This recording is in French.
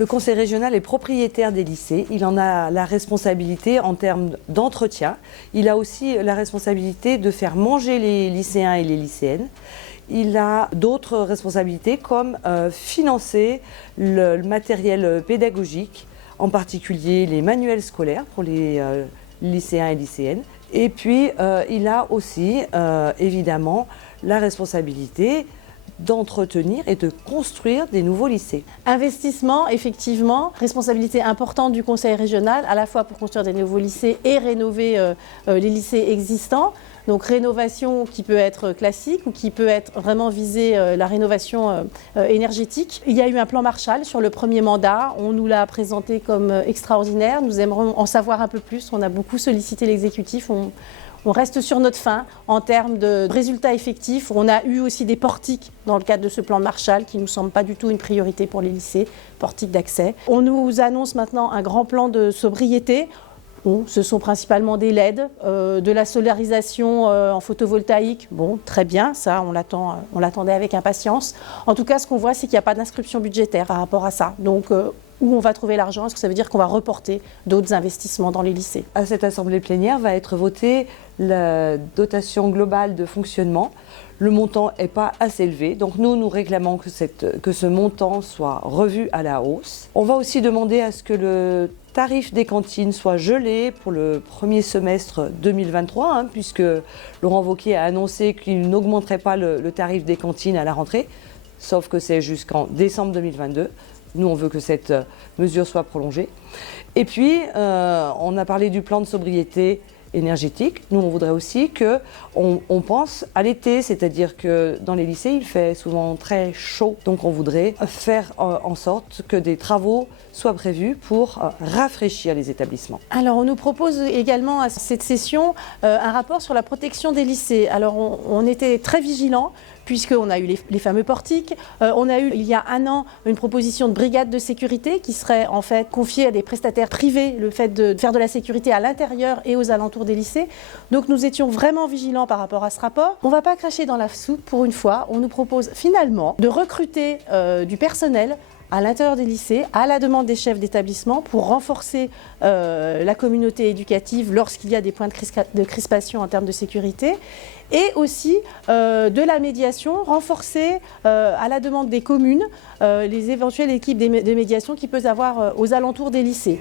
Le conseil régional est propriétaire des lycées, il en a la responsabilité en termes d'entretien, il a aussi la responsabilité de faire manger les lycéens et les lycéennes. Il a d'autres responsabilités comme financer le matériel pédagogique, en particulier les manuels scolaires pour les lycéens et lycéennes. Et puis il a aussi évidemment la responsabilité d'entretenir et de construire des nouveaux lycées. Investissement, effectivement, responsabilité importante du conseil régional, à la fois pour construire des nouveaux lycées et rénover les lycées existants. Donc rénovation qui peut être classique ou qui peut être vraiment viser la rénovation énergétique. Il y a eu un plan Marshall sur le premier mandat, on nous l'a présenté comme extraordinaire, nous aimerions en savoir un peu plus, on a beaucoup sollicité l'exécutif. On reste sur notre faim en termes de résultats effectifs. On a eu aussi des portiques dans le cadre de ce plan Marshall qui ne nous semble pas du tout une priorité pour les lycées, portiques d'accès. On nous annonce maintenant un grand plan de sobriété. Bon, ce sont principalement des LED, de la solarisation en photovoltaïque. Bon, très bien, ça on l'attendait avec impatience. En tout cas, ce qu'on voit, c'est qu'il n'y a pas d'inscription budgétaire par rapport à ça. Donc, où on va trouver l'argent? Est-ce que ça veut dire qu'on va reporter d'autres investissements dans les lycées? À cette assemblée plénière va être votée la dotation globale de fonctionnement. Le montant n'est pas assez élevé, donc nous réclamons que ce montant soit revu à la hausse. On va aussi demander à ce que le tarif des cantines soit gelé pour le premier semestre 2023, puisque Laurent Wauquiez a annoncé qu'il n'augmenterait pas le tarif des cantines à la rentrée, sauf que c'est jusqu'en décembre 2022. Nous, on veut que cette mesure soit prolongée. Et puis, on a parlé du plan de sobriété énergétique. Nous, on voudrait aussi qu'on pense à l'été, c'est-à-dire que dans les lycées, il fait souvent très chaud. Donc, on voudrait faire en sorte que des travaux soient prévus pour rafraîchir les établissements. Alors, on nous propose également à cette session un rapport sur la protection des lycées. Alors, on était très vigilants, puisqu'on a eu les fameux portiques. On a eu, il y a un an, une proposition de brigade de sécurité qui serait en fait confiée à des prestataires privés, le fait de faire de la sécurité à l'intérieur et aux alentours des lycées. Donc nous étions vraiment vigilants par rapport à ce rapport. On ne va pas cracher dans la soupe pour une fois. On nous propose finalement de recruter du personnel à l'intérieur des lycées, à la demande des chefs d'établissement, pour renforcer la communauté éducative lorsqu'il y a des points de crispation en termes de sécurité, et aussi de la médiation, renforcer à la demande des communes les éventuelles équipes de médiation qui peuvent avoir aux alentours des lycées.